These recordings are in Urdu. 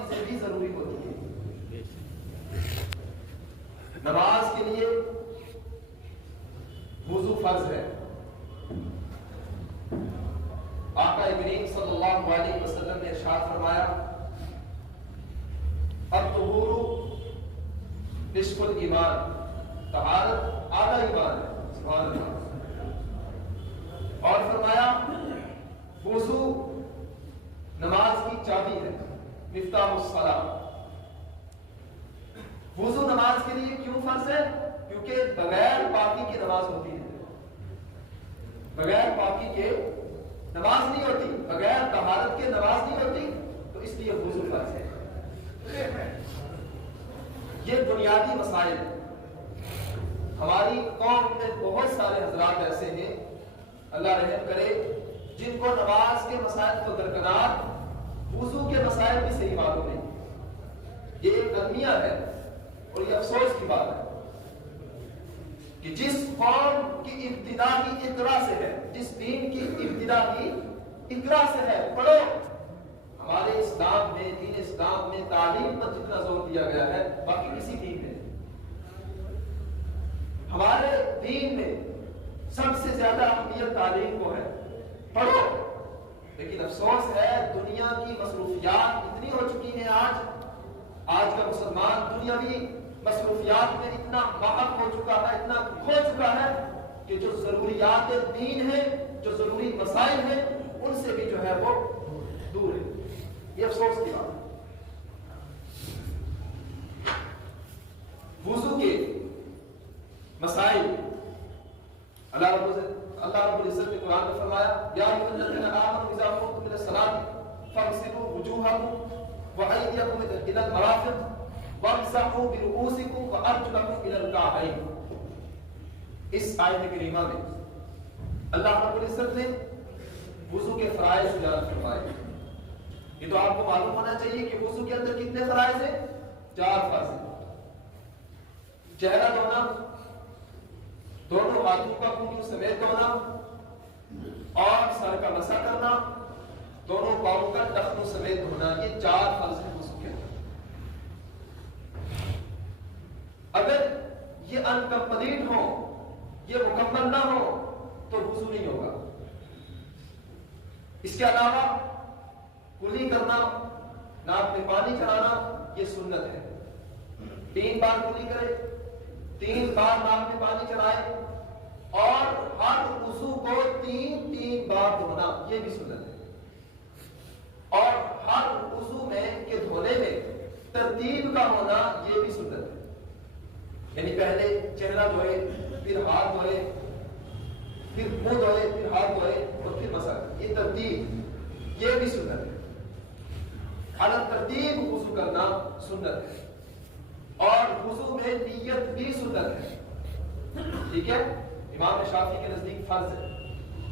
چیزیں بھی ضروری ہوتی ہیں۔ نماز کے لیے وضو فرض ہے۔ آقا کریم صلی اللہ علیہ وسلم نے ارشاد فرمایا الطہور نصف الایمان، طہارت آدھا ایمان ہے، سبحان اللہ۔ اور فرمایا وضو نماز کی چابی ہے، مفتاح الصلاۃ۔ وضو نماز کے لیے کیوں فرض ہے؟ کیونکہ بغیر پاکی کی نماز ہوتی ہے، بغیر پاکی کے نماز نہیں ہوتی، بغیر طہارت کے نماز نہیں ہوتی، تو اس لیے وضو فرض ہے۔ یہ بنیادی مسائل، ہماری قوم میں بہت سارے حضرات ایسے ہیں، اللہ رحم کرے، جن کو نماز کے مسائل تو درکنار، وضو کے مسائل بھی صحیح معلوم نہیں۔ یہ ایک المیہ ہے اور یہ افسوس کی بات ہے کہ جس قوم کی ابتدا کی اقرا سے ہے، جس دین کی ابتدا کی اقرا سے ہے، پڑھو۔ ہمارے اسلام میں، دین اسلام میں تعلیم پر جتنا زور دیا گیا ہے باقی کسی دین میں، ہمارے دین میں سب سے زیادہ اہمیت تعلیم کو ہے، پڑھو۔ لیکن افسوس ہے دنیا کی مصروفیات اتنی ہو چکی ہیں، آج کا مسلمان دنیاوی مصروفیات میں اتنا غرق ہو چکا ہے، اتنا کھو چکا ہے کہ جو ضروریات دین ہیں، جو ضروری مسائل ہیں، ان سے بھی جو ہے وہ دور ہے۔ یہ افسوس کی بات ہے۔ وضو کے مسائل اللہ رب العزت نے قرآن میں فرمایا یا ایھا الذین آمنوا اذا قمتم الی الصلاۃ فاغسلوا وجوہکم وایدیکم الی المرافق وامسحوا برؤوسکم وارجلکم الی الکعبین۔ اس آیت کریمہ میں اللہ رب العزت نے وضو کے فرائض بیان فرمائے۔ یہ تو آپ کو معلوم ہونا چاہیے کہ وضو کے اندر کتنے فرائض ہیں؟ 4 فرض ہیں۔ چہرہ دھونا، دونوں ہاتھوں کا کنگن سمیت دھونا، اور سر کا مسح کرنا، دونوں پاؤں کا ٹخنوں سمیت دھونا، یہ 4 فرض ہیں وضو کے اندر۔ اگر یہ انکمپلیٹ ہو، یہ مکمل نہ ہو تو وضو نہیں ہوگا۔ اس کے علاوہ کلی کرنا، ناک میں پانی چڑھانا، یہ سنت ہے۔ 3 بار کلی کرے، 3 بار ناک میں پانی چڑھائے، اور ہر وضو کو 3 بار دھونا، یہ بھی سنت ہے۔ اور ہر وضو میں کے دھونے میں ترتیب کا ہونا، یہ بھی سنت ہے۔ یعنی پہلے چہرہ دھوئے، پھر ہاتھ دھوئے، پھر منہ دھوئے، پھر ہاتھ دھوئے، اور پھر مسح، یہ ترتیب، یہ بھی سنت ہے۔ علی ترتیب وضو کرنا سنت ہے، اور وضو میں نیت بھی سنت ہے، ٹھیک ہے۔ امام شافعی کے نزدیک فرض ہے،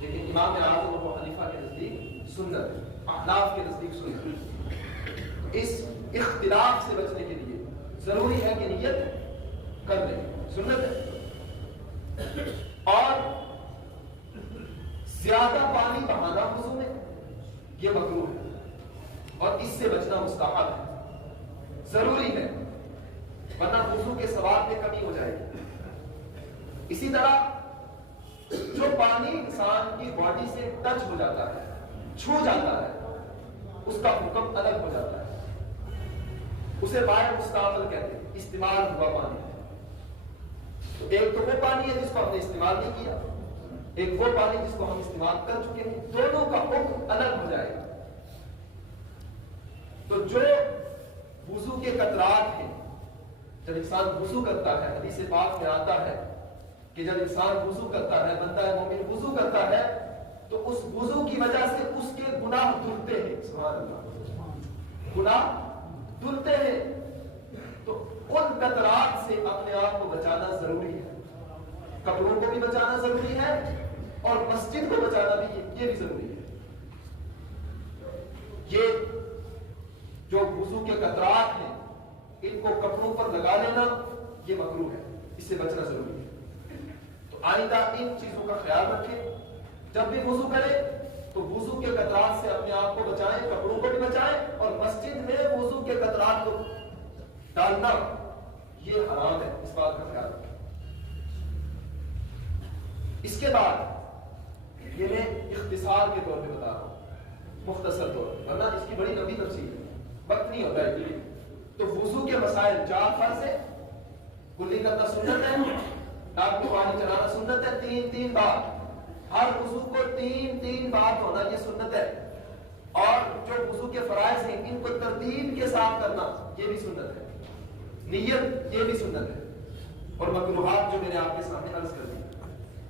لیکن امام اعظم ابو حنیفہ کے نزدیک سنت ہے، احناف کے نزدیک سنت ہے۔ اس اختلاف سے بچنے کے لیے ضروری ہے کہ نیت کر لیں، سنت ہے۔ اور زیادہ پانی بہانا وضو میں یہ مکروہ ہے، اور اس سے بچنا مستحب ہے، ضروری ہے، ورنہ وضو کے ثواب میں کمی ہو جائے گی۔ اسی طرح جو پانی انسان کی باڈی سے ٹچ ہو جاتا ہے، چھو جاتا ہے، اس کا حکم الگ ہو جاتا ہے، اسے مائع مستعمل کہتے ہیں، استعمال ہوا پانی۔ تو ایک تو وہ پانی ہے جس کو ہم نے استعمال نہیں کیا، ایک وہ پانی جس کو ہم استعمال کر چکے ہیں، دونوں کا حکم الگ ہو جائے گا۔ تو جو وضو کے قطرات ہیں، جب انسان وضو کرتا ہے، حدیث پاک میں آتا ہے کہ جب انسان وضو کرتا ہے، بندہ مومن وضو کرتا ہے، تو اس وضو کی وجہ سے اس کے گناہ دھلتے ہیں، سبحان اللہ، گناہ دھلتے ہیں۔ تو ان قطرات سے اپنے آپ کو بچانا ضروری ہے، کپڑوں کو بھی بچانا ضروری ہے، اور مسجد کو بچانا بھی یہ بھی ضروری ہے۔ یہ جو وضو کے قطرات ہیں، ان کو کپڑوں پر لگا لینا یہ مکروہ ہے، اس سے بچنا ضروری ہے۔ تو آئندہ ان چیزوں کا خیال رکھیں، جب بھی وضو کرے تو تو وضو کے قطرات سے اپنے آپ کو بچائیں، کپڑوں کو بھی بچائیں، اور مسجد میں وضو کے قطرات کو ڈالنا یہ حرام ہے، اس بات کا خیال رکھیں۔ اس کے بعد یہ میں اختصار کے طور پہ بتا رہا ہوں، مختصر طور پہ، ورنہ اس کی بڑی لمبی تفصیل ہے، وقت نہیں ہوتا ہے۔ تو وضو کے مسائل، چار فرض ہے، کلی کرنا سنت ہے، ناک میں پانی چلانا سنت ہے، تین بار، ہر وضو کو تین بار ہونا یہ سنت ہے، اور جو وضو کے فرائض ہیں ان کو ترتیب کے ساتھ کرنا یہ بھی سنت ہے، نیت یہ بھی سنت ہے، اور مکروہات جو میں نے آپ کے سامنے عرض کر دی۔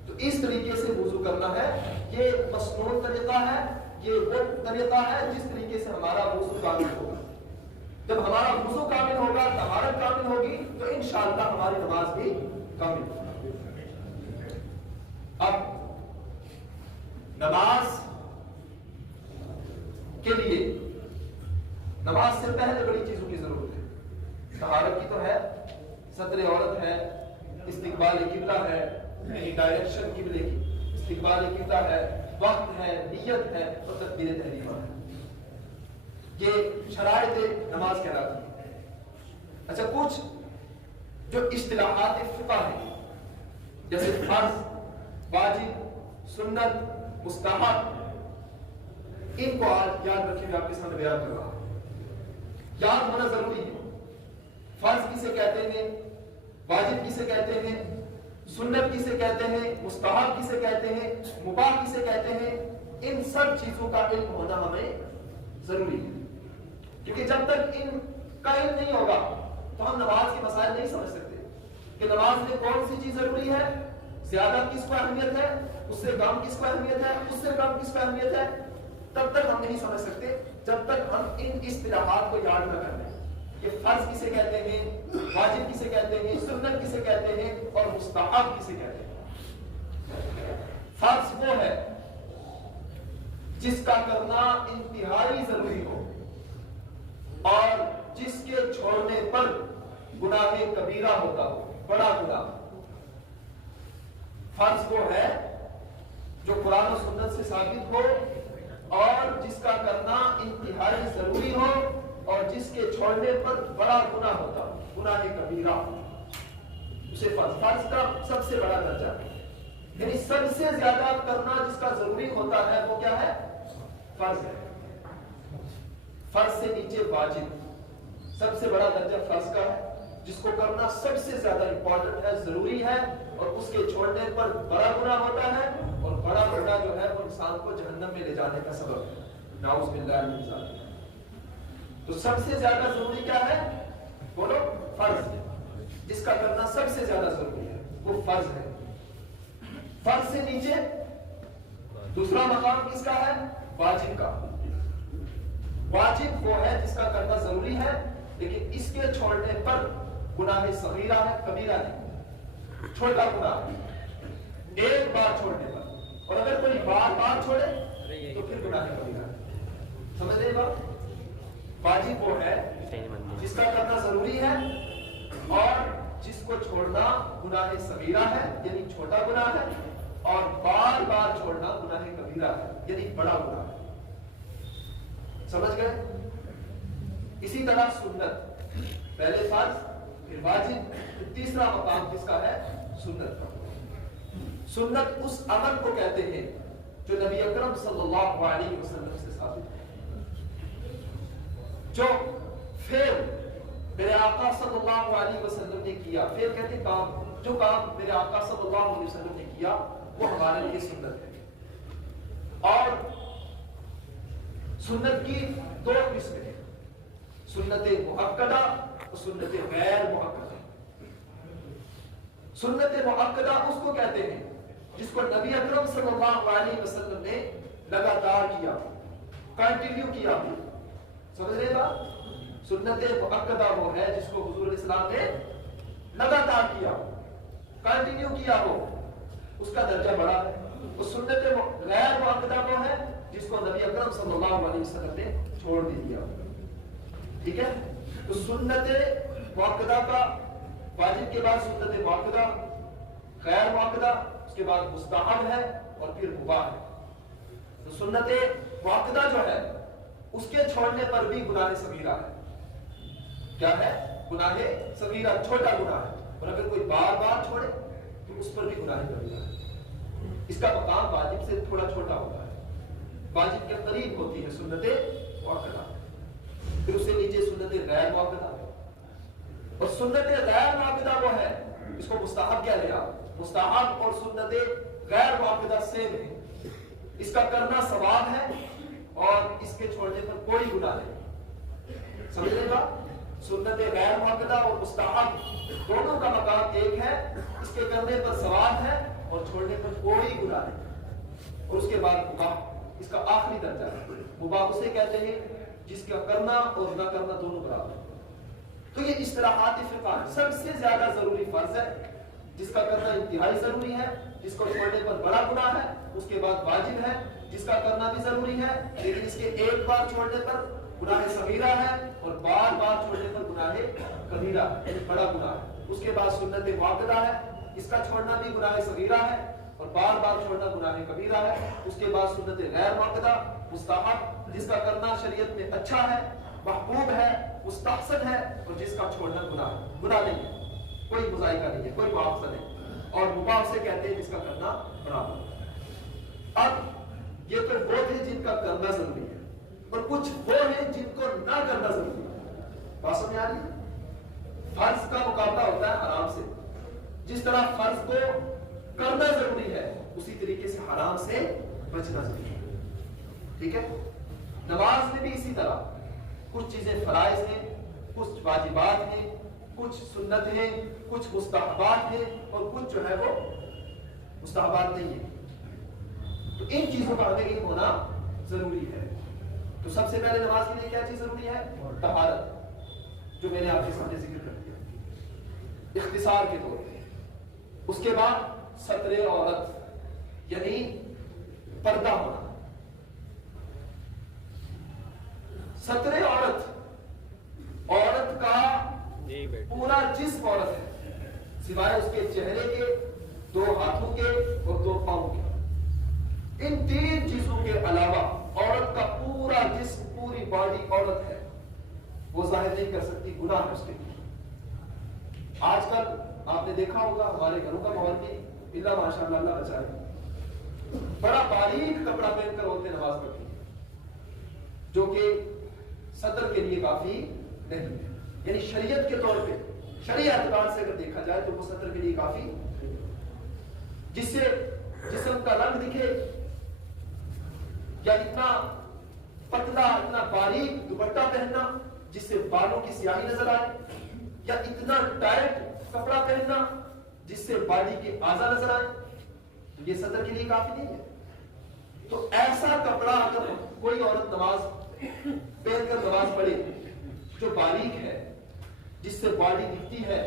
تو اس طریقے سے وضو کرنا ہے، یہ مسنون طریقہ ہے، یہ وہ طریقہ ہے جس طریقے سے ہمارا وضو کامل ہوگا۔ جب ہمارا وضو کامل ہوگا، طہارت کامل ہوگی، تو انشاءاللہ ہماری نماز بھی کامل ہوگی۔ اب نماز کے لیے نماز سے پہلے بڑی چیزوں کی ضرورت ہے۔ طہارت کی تو ہے، ستر عورت ہے، استقبال قبلہ ہے، یعنی ڈائریکشن قبلے کی، استقبال قبلہ ہے، وقت ہے، نیت ہے، اور تکبیر تحریمہ ہے۔ یہ شرائط نماز کہلاتی ہے۔ اچھا، کچھ جو اصطلاحات فقہ ہیں جیسے فرض، واجب، سنت، مستحب، ان کو آج یاد رکھیں، میں آپ کے سامنے بیان کر رہا ہوں، یاد ہونا ضروری ہے۔ فرض کسے کہتے ہیں، واجب کسے کہتے ہیں، سنت کسے کہتے ہیں، مستحب کسے کہتے ہیں، مباح کسے کہتے ہیں، ان سب چیزوں کا علم ہونا ہمیں ضروری ہے، کیونکہ جب تک ان کا علم نہیں ہوگا تو ہم نماز کے مسائل نہیں سمجھ سکتے کہ نماز میں کون سی چیز ضروری ہے، زیادہ کس کو اہمیت ہے، اس سے کم کس کو اہمیت ہے، اس سے کم کس کو اہمیت ہے، تب تک ہم نہیں سمجھ سکتے جب تک ہم ان اصطلاحات کو یاد نہ کر لیں کہ فرض کسے کہتے ہیں، واجب کسے کہتے ہیں، سنت کسے کہتے ہیں، اور مستحب کسے کہتے ہیں۔ فرض وہ ہے جس کا کرنا انتہائی ضروری ہو اور جس کے چھوڑنے پر گناہ کبیرہ ہوتا ہو، بڑا گناہ۔ فرض وہ ہے جو قرآن و سنت سے ثابت ہو اور جس کا کرنا انتہائی ضروری ہو اور جس کے چھوڑنے پر بڑا گناہ ہوتا ہو، گناہ کبیرہ، اسے فرض کا سب سے بڑا درجہ، یعنی سب سے زیادہ کرنا جس کا ضروری ہوتا ہے وہ کیا ہے؟ فرض ہے۔ فرض سے نیچے واجب، سب سے بڑا درجہ فرض کا ہے، جس کو کرنا سب سے زیادہ امپورٹنٹ ہے، ضروری ہے، اور اس کے چھوڑنے پر بڑا گناہ ہوتا ہے، اور بڑا گناہ جو ہے وہ انسان کو جہنم میں لے جانے کا سبب ہے، نعوذ باللہ من ذالک۔ تو سب سے زیادہ ضروری کیا ہے؟ بولو، فرض ہے، جس کا کرنا سب سے زیادہ ضروری ہے وہ فرض ہے۔ فرض سے نیچے دوسرا مقام کس کا ہے؟ واجب کا۔ واجب وہ ہے جس کا کرنا ضروری ہے لیکن اس کے چھوڑنے پر گناہ صغیرہ ہے، کبیرہ نہیں، چھوٹا گناہ، ایک بار چھوڑنے پر، اور اگر کوئی بار بار چھوڑے تو پھر گناہ کبیرہ ہے۔ سمجھ رہے بات؟ واجب وہ ہے جس کا کرنا ضروری ہے اور جس کو چھوڑنا گناہ صغیرہ ہے یعنی چھوٹا گناہ ہے، اور بار بار چھوڑنا گناہ کبیرہ ہے یعنی بڑا گناہ ہے۔ سمجھ گئے؟ اسی طرح سنت، پہلے فرض، پھر واجب، پھر تیسرا مقام کس کا ہے؟ سنت کا۔ سنت اس عمل کو کہتے ہیں جو نبی اکرم صلی اللہ علیہ وسلم سے ثابت ہے، جو فعل میرے آقا صلی اللہ علیہ وسلم نے کیا، فعل کہتے ہیں کام، جو کام میرے آقا صلی اللہ علیہ وسلم نے کیا وہ ہمارے لیے سنت ہے۔ اور سنت کی دو قسمیں ہیں، سنت مؤکدہ اور سنت غیر مؤکدہ۔ سنت مؤکدہ اس کو کہتے ہیں جس کو نبی اکرم صلی اللہ علیہ وسلم نے لگاتار کیا، کنٹینیو کیا۔ سمجھ رہے بات؟ سنت مؤکدہ وہ ہے جس کو حضور علیہ السلام نے لگاتار کیا، کنٹینیو کیا، ہو اس کا درجہ بڑا ہے۔ اور سنت غیر مؤکدہ وہ ہے جس کو نبی اکرم صلی اللہ علیہ وسلم نے چھوڑ دیا۔ ٹھیک ہے؟ تو سنت مؤکدہ کا واجب کے بعد سنت مؤکدہ، غیر مؤکدہ اس کے بعد مستحب ہے، اور پھر مباح ہے۔ تو سنت مؤکدہ جو ہے اس کے چھوڑنے پر بھی گناہ صغیرہ ہے. کیا ہے؟ گناہ صغیرہ، چھوٹا گناہ ہے. اور اگر کوئی بار بار چھوڑے تو اس پر بھی گناہ کبیرہ ہے. اس کا مقام واجب سے تھوڑا چھوٹا ہوتا ہے، واجب کے قریب ہوتی ہے سنت مؤکدہ، پھر اس سے نیچے سنت غیر مؤکدہ. اور سنت غیر مؤکدہ وہ ہے، اس کو مستحب کیا لیا؟ مستحب اور سنت غیر مؤکدہ سیم ہے. اس کا کرنا ثواب ہے اور اس کے چھوڑنے پر کوئی گناہ نہیں. سمجھے گا؟ سنت غیر مؤکدہ اور مستحب دونوں کا مقام ایک ہے. اس کے کرنے پر ثواب ہے اور چھوڑنے پر کوئی گناہ نہیں. اور اس کے بعد مباح، اس کا آخری درجہ ہے. مباح اسے کہتے ہیں جس کا کرنا اور نہ کرنا دونوں برابر. تو یہ اصطلاحات فقہ سب سے زیادہ ضروری فرض ہے، جس کا کرنا انتہائی ضروری ہے، جس کو چھوڑنے پر بڑا گناہ ہے، اس کے بعد واجب ہے، جس کا کرنا بھی ضروری ہے لیکن اس کے ایک بار چھوڑنے پر گناہ صغیرہ ہے اور بار بار چھوڑنے پر گناہ کبیرہ یعنی بڑا گناہ ہے. اس کے بعد سنت مؤکدہ ہے، اس کا چھوڑنا بھی گناہ صغیرہ ہے اور بار بار چھوڑنا گناہ کبیرہ ہے. اس کے بعد سنت غیر مؤکدہ مستحب، جس کا کرنا شریعت میں اچھا ہے، محبوب ہے، مستحسن ہے، اور جس کا چھوڑنا گناہ نہیں ہے، کوئی مذائقہ نہیں ہے، کوئی معاوضہ نہیں. اور مباح سے کہتے ہیں جس کا کرنا برابر. اب یہ تو وہ تھے جن کا کرنا ضروری ہے اور کچھ وہ ہیں جن کو نہ کرنا ضروری ہے. بات سمجھ آ رہی ہے؟ فرض کا مقابلہ ہوتا ہے حرام سے. جس طرح فرض کو کرنا ضروری ہے اسی طریقے سے حرام سے بچنا ضروری ہے. ٹھیک ہے؟ نماز میں بھی اسی طرح کچھ چیزیں فرائض ہیں، کچھ واجبات ہیں، کچھ سنت ہیں، کچھ مستحبات ہیں اور کچھ جو ہے وہ مستحبات نہیں ہیں. تو ان چیزوں کا ہمیں علم ہونا ضروری ہے. تو سب سے پہلے نماز کے لیے کیا چیز ضروری ہے؟ طہارت، جو میں نے آپ کے سامنے ذکر کر دیا اختصار کے طور پہ. اس کے بعد ستر عورت یعنی پردہ ہونا. ستر عورت، عورت کا پورا جسم عورت ہے سوائے اس کے چہرے کے، دو ہاتھوں کے اور دو پاؤں کے. ان تین چیزوں کے علاوہ عورت کا پورا جسم، پوری باڈی عورت ہے، وہ ظاہر نہیں کر سکتی، گناہ ہے اس کے لیے. آج کل آپ نے دیکھا ہوگا ہمارے گھروں کا ماحول بھی اللہ ماشاء اللہ اللہ بچائے، بڑا باریک کپڑا پہن کر عورتیں نماز پڑھتی ہیں جو کہ صدر کے لیے کافی نہیں ہے. یعنی شریعت کے طور پہ، شرعی اعتبار سے اگر دیکھا جائے تو وہ صدر کے لیے کافی، جس سے جسم کا رنگ دکھے، یا اتنا پتلا اتنا باریک دوپٹہ پہننا جس سے بالوں کی سیاہی نظر آئے، یا اتنا ٹائٹ کپڑا پہننا جس سے باڈی کے اعضاء نظر آئے، یہ صدر کے لیے کافی نہیں ہے. تو ایسا کپڑا اگر کوئی عورت نماز پہن کر نماز پڑھے جو باریک ہے، جس سے باڈی دکھتی ہے،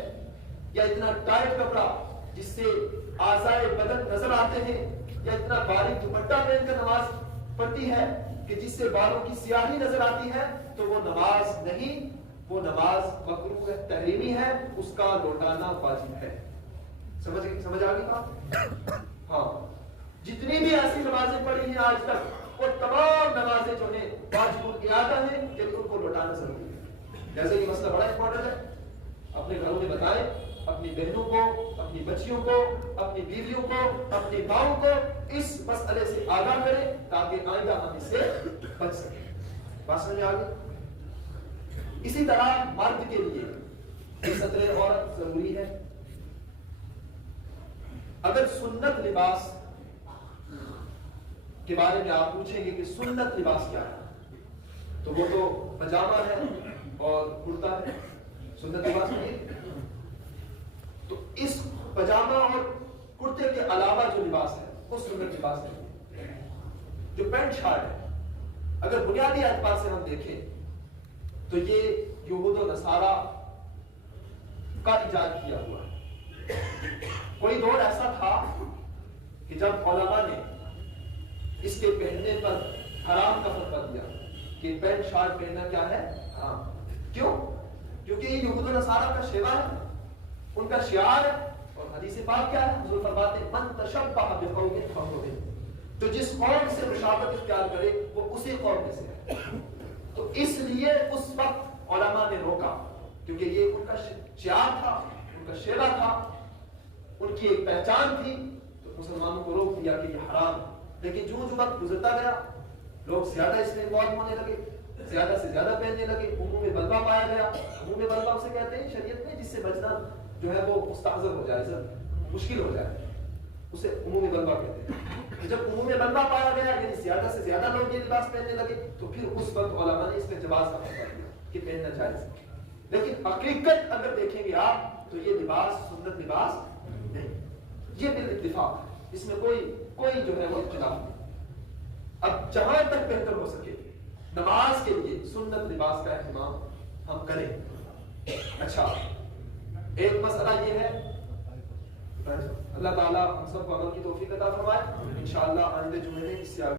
یا اتنا ٹائٹ کپڑا جس سے اعضائے بدن نظر آتے ہیں، یا اتنا باریک دوپٹہ پہن کر نماز پڑھتی ہے کہ جس سے بالوں کی سیاہی نظر آتی ہے، تو وہ نماز نہیں، وہ نماز مکروہ ہے، تحریمی ہے، اس کا لوٹانا واجب ہے. سمجھ آ گئی بات؟ ہاں، جتنی بھی ایسی نمازیں پڑھی ہیں آج تک، وہ تمام نمازیں جو ہیں واجب الاعادہ ہیں کہ ان کو لوٹانا ضروری ہے. جیسے یہ مسئلہ بڑا امپورٹنٹ ہے، اپنے گھروں میں بتائیں اپنی بہنوں کو، اپنی بچیوں کو، اپنی بیویوں کو، اپنی ماؤں کو اس مسئلے سے آگاہ کریں تاکہ آئندہ ہم اس سے بچ سکیں. بات سمجھ آ گئی؟ اسی طرح مرد کے لیے ستر عورت ضروری ہے. اگر سنت لباس کے بارے میں آپ پوچھیں گے کہ سنت لباس کیا ہے، تو وہ تو پجامہ ہے اور کرتا ہے. سنت لباس نہیں. تو اس پجامہ اور کرتے کے علاوہ جو لباس ہے وہ سنت لباس نہیں. جو پینٹ شارٹ ہے، اگر بنیادی اعتبار سے ہم دیکھیں تو یہ یہود و نصارہ کا ایجاد کیا ہوا ہے. کوئی دور ایسا تھا کہ جب علماء نے اس کے پہننے پر حرام کا فتویٰ دیا کہ پینٹ شارٹ پہننا کیا ہے؟ حرام. کیوں؟ کیونکہ یہ یہود و نصارہ کا شیوا ہے، ان کا شعار ہے. اور حدیث پاک کیا ہے؟ حضور فرماتے ہیں من تشبہ بقوم فہو منہم، تو جس قوم سے مشابہت اختیار کرے وہ اسی قوم میں سے ہے. تو اس لیے اس وقت علماء نے روکا، کیونکہ یہ ان کا شعار تھا، ان کا شعبہ تھا، ان کی ایک پہچان تھی. تو مسلمانوں کو روک دیا کہ یہ حرام ہے. لیکن جو وقت گزرتا گیا لوگ زیادہ اس میں انوالو ہونے لگے، زیادہ سے زیادہ پہننے لگے، عموم بلوا پایا گیا. عموم بلوا اسے کہتے ہیں شریعت میں جس سے بچنا جو ہے وہ مستعذر ہو جائے، مشکل ہو جائے، اسے عموم بلوا کہتے ہیں. جب عموم بلوا پایا گیا یعنی زیادہ سے زیادہ لوگ یہ لباس پہننے لگے تو پھر اس وقت علماء نے اس میں جواز کا فیصلہ کیا کہ پہننا جائز ہے. لیکن حقیقت اگر دیکھیں گے آپ تو یہ لباس سنت لباس نہیں، یہ بالاتفاق ہے، اس میں کوئی جو ہے وہ اختلاف نہیں. اب جہاں تک بہتر ہو سکے نماز کے لیے سنت لباس کا اہتمام ہم کریں. اچھا ایک مسئلہ یہ ہے، اللہ تعالیٰ ہم سب کو عمل کی توفیق عطا فرمائے. انشاءاللہ آئندہ جمعے میں اس سے